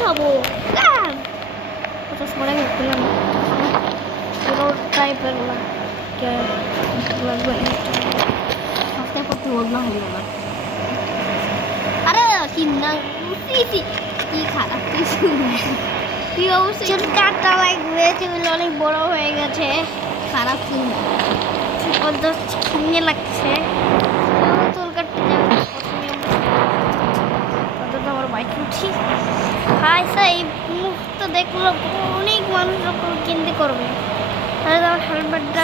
হবো কত সময় আগে পেলাম পুরো টাইপের লাগবে সস্তায় করতে বললাম হলো না আরে কিনা কি খারাপ কি অবশ্যই চুল কাটটা লাগবে চুল অনেক বড় হয়ে গেছে খারাপ চুল খিঙে লাগছে চুল কাটতে যাবে আমার বাইক উঠি হাই সাই মুহূর্তে দেখলো অনেক মানুষ কিনতে করবে তাহলে আমার হেলমেটটা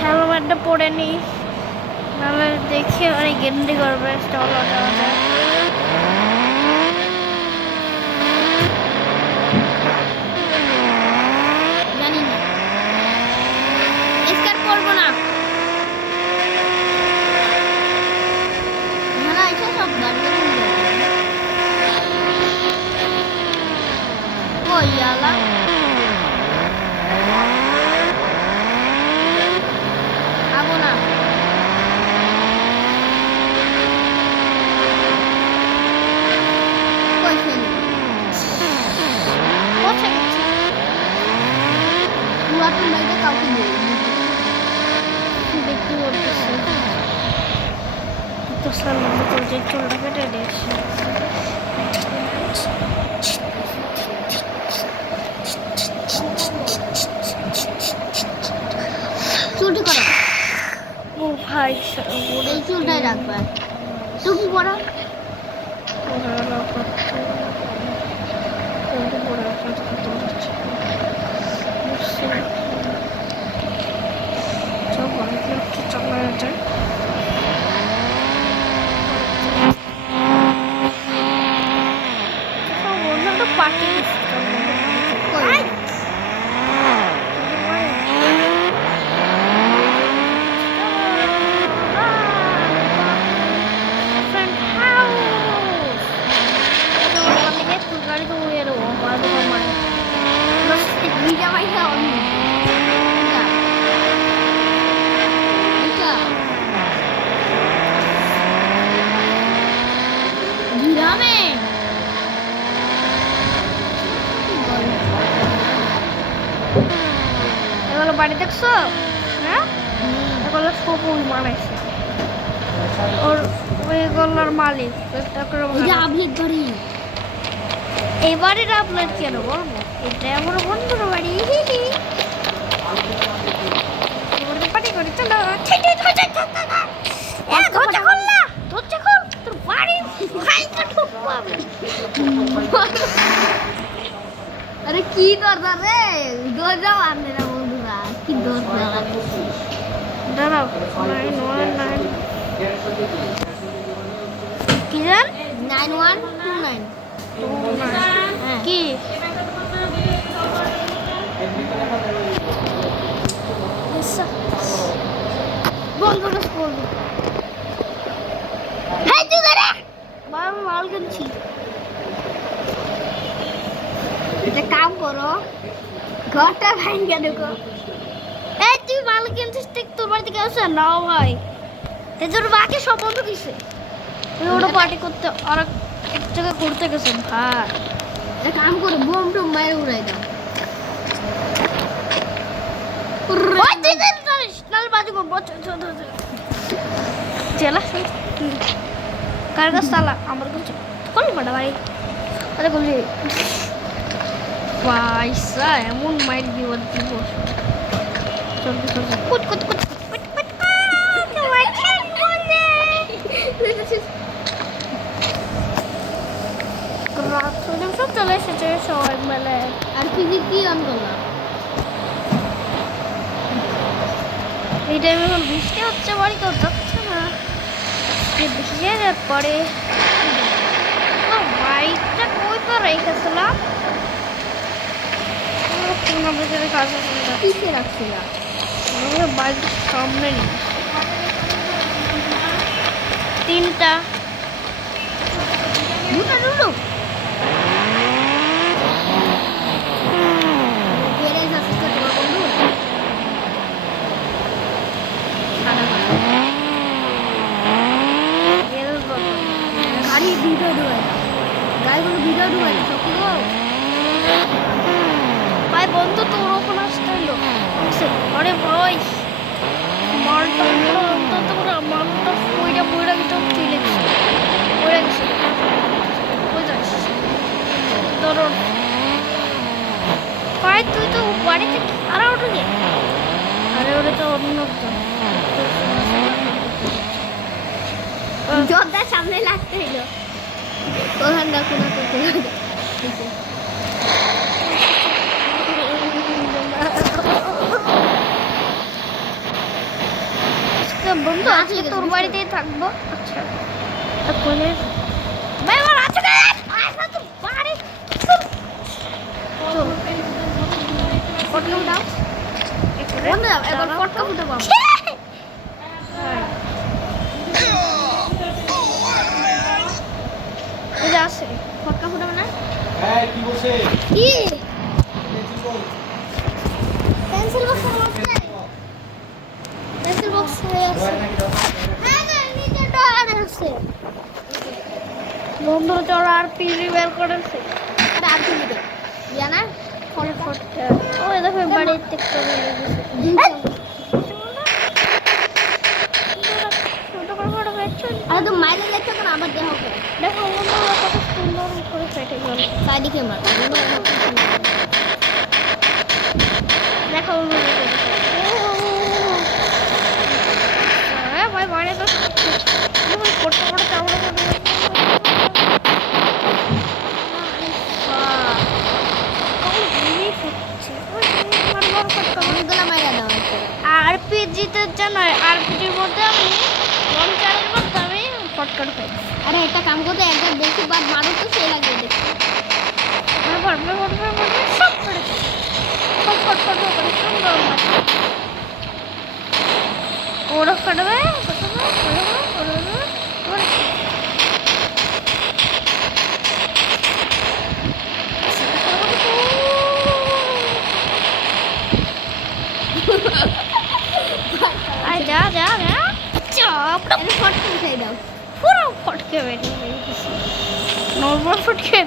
হেলমেটটা পরে নিই নাহলে দেখি অনেক গেন্ডি করবে স্টল জানি না স্কার করবো না সব ইয়ালা আবো না কাউকে দেখতে বলতেছে তো সামনে তো যে চুলটা কেটে দিয়েছে চুলটা করো ও ভাই এই চুলটাই রাখবে টুপি পরা চালা যায় পার্টি গাড়ি তো উড়ে দেবো গ্রামে এগুলো বাড়ি দেখছো হ্যাঁ এগুলো সবুজ বানাইছে ওর ওইগুলোর মালিক আপডেট বাড়ি এই বাড়ির আপডেট কেন বলবো এটা আমার বন্ধুর বাড়ি পার্টি করি চলো তোর বাড়ি আরে কি দরকার রে দরজা আনলে না বন্ধুরা কি দরকার দাঁড়াও 919 কি জান 9129 কি বন্ধ করবো হ্যাঁ তুই করে বাবা মাল কিনছি একটা কাম করো ঘরটা ভাঙিয়ে দেখো এই তুই মাল কিনছিস তোর বাড়িতে কেউ আসে না ভাই তোর বাকি সব বন্ধ কিসে তুই ওটা পার্টি করতে আর এক জায়গায় করতে গেছে ভাই একটা কাম করে বোম টোম মারে উড়াই দাও ওই তুই জানিস নাল বাজু কো বচ চলা কার কাছে সালা আমার কাছে কোন বড় ভাই আরে বলি পয়সা এমন মাইর দিব দিব চল চল কুট কুট কুট কুট কুট তোমার খেল বলে রাত হলে সব চলে এসেছে সবাই মিলে আর কি অন করলাম এই টাইমে এখন বৃষ্টি হচ্ছে বাড়ি কেউ যাচ্ছে না বেশি জায়গা পরে বাইকটা কই তো রেখেছিলাম কিসে রাখছিলাম বাইকটা সামনে নেই তিনটা দুটো দুটো গাড়ি দুটো দুটো গাইগুলো ভিডিও ঢুকাই দিচ্ছ কি গো ভাই বন্ধু তোর ওখানে আসতে হলো আরে ভাই মালটা পুরো মালটা পইরা ভিতর চলে গেছে ওই যাস ধরো ভাই তুই তো বাড়িতে আরে ওটা কে আরে ওটা তো অন্য জর্দার সামনে লাগতে হইলো ওখান দেখো না তো বন্ধু আজকে তোর বাড়িতেই থাকবো আচ্ছা তারপরে ভাই আমার আছে না আচ্ছা তো বাড়ি চল ফটো দাও বন্ধু এবার ফটো উঠাবো এই আছে ফটো উঠাবো না হ্যাঁ কি বলছে কি পেন্সিল বক্স আছে হ্যাঁ না নিচে ডয়ার আছে বন্ধু তোর আর পিজি বের করেছে আরে আর কি দিবে জানা ফটো ওই দেখো বাড়িতে একটা বেরিয়ে গেছে আরে তো মাইলে দেখতে কোন আবার দেখো দেখো বন্ধু কত সুন্দর করে ফেটে গেল সাইডে মার দেখো ভাই বাড়ি তো করতে চাবো আরপিজিতে জানো আরপিজির মধ্যে আমি লঞ্চারের মধ্যে আমি ফটকট খাই আরে একটা কাম করতে একবার বেশি বার মারো তো সেই লাগে দেখতে সব করে ফটফট করে সুন্দর ওরা কাটবে যা চাপ ফটকে খাই দাও পুরো ফটকে বেরিয়ে গেছে নর্মাল ফটকে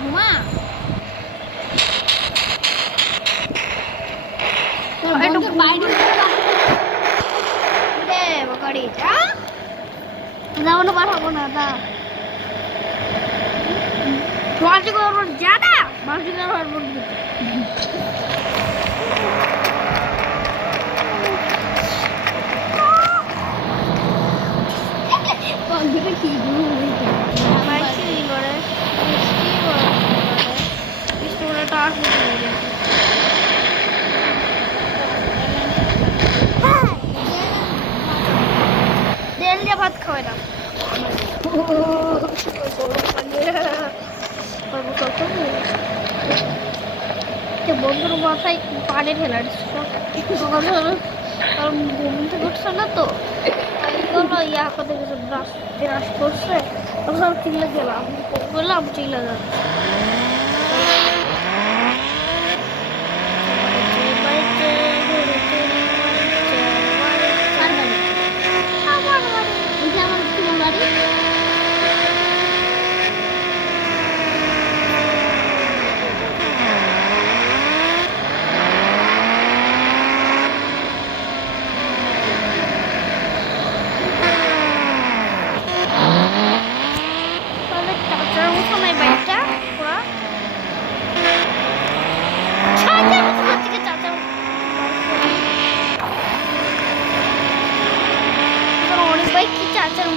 ঘুমা বাইরে যাবো না পাঠাবো না দা বাজি করবো জানা বাজি করবো ভাত খাওয়াই না বন্ধুর মাথায় পানি ঢেলার ঘুম থেকে উঠছে না তো ইয়া করতে গেছে ব্রাশ করছে তখন চিল্লা গেলাম বললাম চিল্লা যাচ্ছে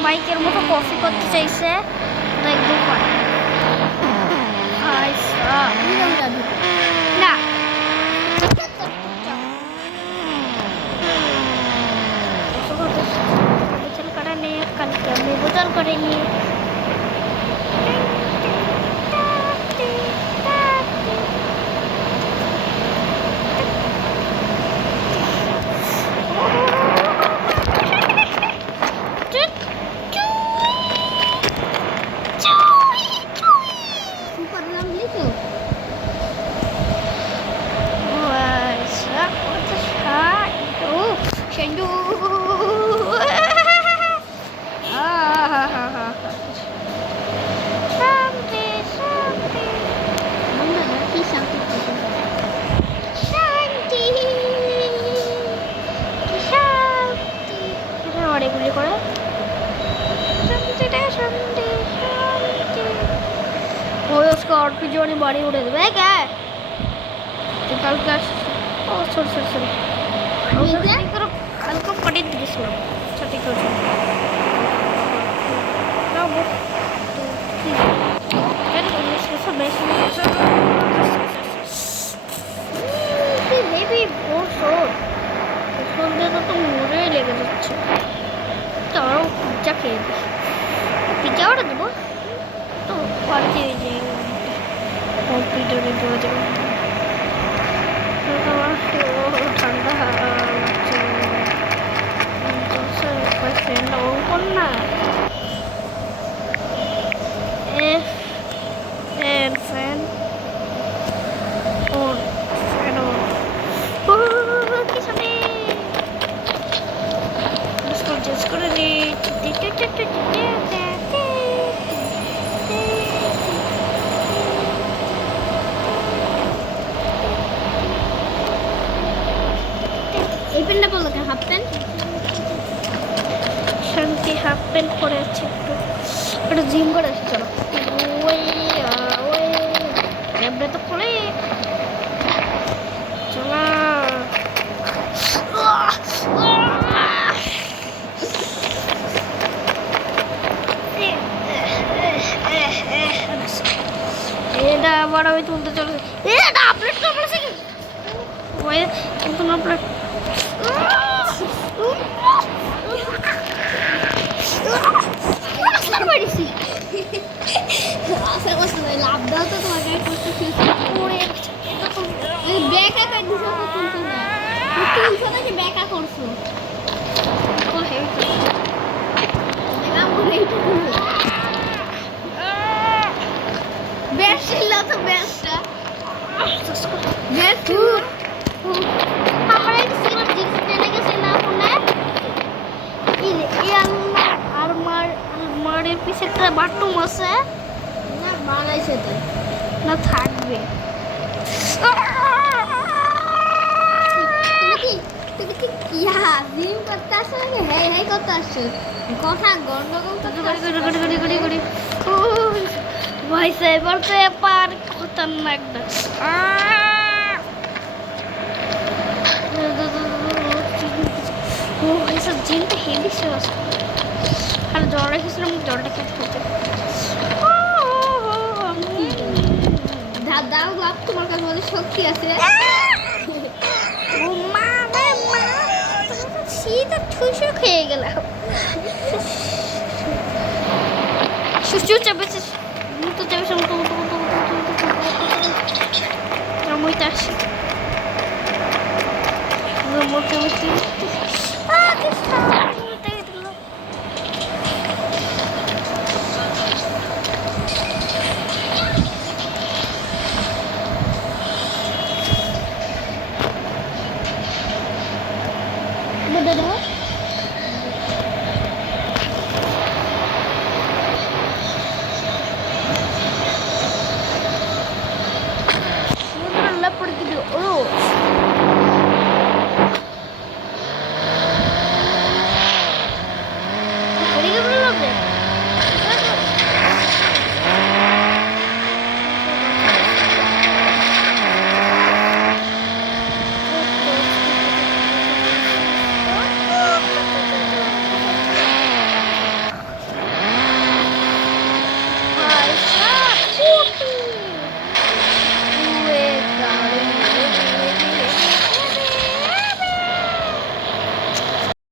বাইকের মতো কফি করতে চাইছে একদম না বোতল করে নিয়ে কালকে আমি বোতল করে নিয়ে কিছু Shendu. Shanti, Shanti. Mama, lagi Shanti. Shanti. Shanti. Kita ada yang boleh korang? Shanti, Shanti, Shanti. Oh, उसका और भी जो नहीं बड़ी उड़े तो क्या है? कल का oh sorry हल्का पड़ी थी इसमें छोटी छोटी ना वो यार इसमें सब बेसिक बेबी बहुत शोर दे तो मुझे लेके जाच्छे तारों पिज्जा खेल पिज्जा ऑर्डर दो तो क्वालिटी है और पिज्जा नहीं दो जाओ ठंडा fan on kisane just করে নি এই পেনটা বলো কেন হাফ প্যান্ট শান্তি হাফ প্যান্ট পরে আছে একটু জিম করে আসি চলো ওই ক্যাবটা তো খোলে চলো এটা আবার আমি তুলতে চলে এটা আপলোড করবো ওই কিন্তু আপলোড লাভ দাও তো তোমাকে বেকা করে দিছো তো তুলছো না তুলছো না যে বেকা করছো ও হেভি এলাম বলে এটা তুলছো বেশ ছিল তো বেশটা বেশ আমার এই সিলভার জিন্স কিনে গেছে না ফোনে আলমারির পিছে একটা বাথরুম আছে না বানাইছে তো না থাকবে তুমি কি জিম করতে আসছো নাকি হ্যাঁ করতে আসছো কথা গন্ডগোল তো গড়ি ভাই সাইবার তো এবার খতরনাক না এসব জিনটা হেভি সেবাস আর জল রেখেছিলাম জলটা খেতে খেতে দাদা বাপ তোমার কাছে মধ্যে শক্তি আছে ও মা শীত ঠুসু খেয়ে গেল সুসু চাপেছে তো চাপেছে মুইটা আসি মোটামুটি